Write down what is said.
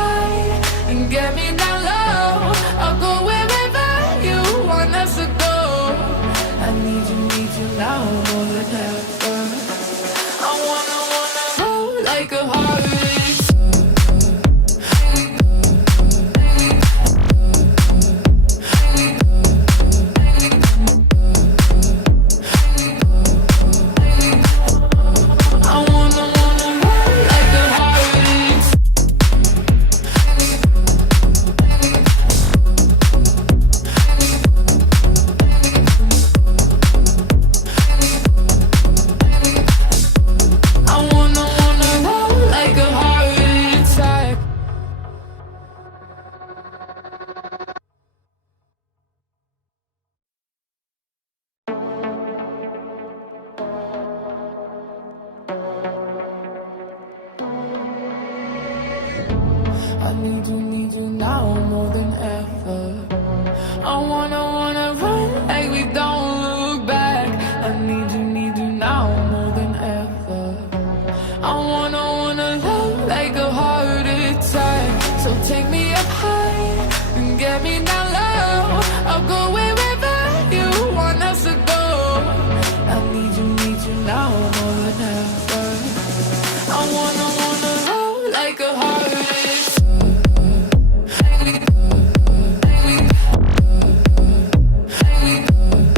high and get me down low. I'll go wherever you want us to go. I need you now more than ever. I wanna hold like a heartache. I need you now more than ever. I wanna run like we don't look back. I need you now more than ever. I wanna love like a heart attack. So take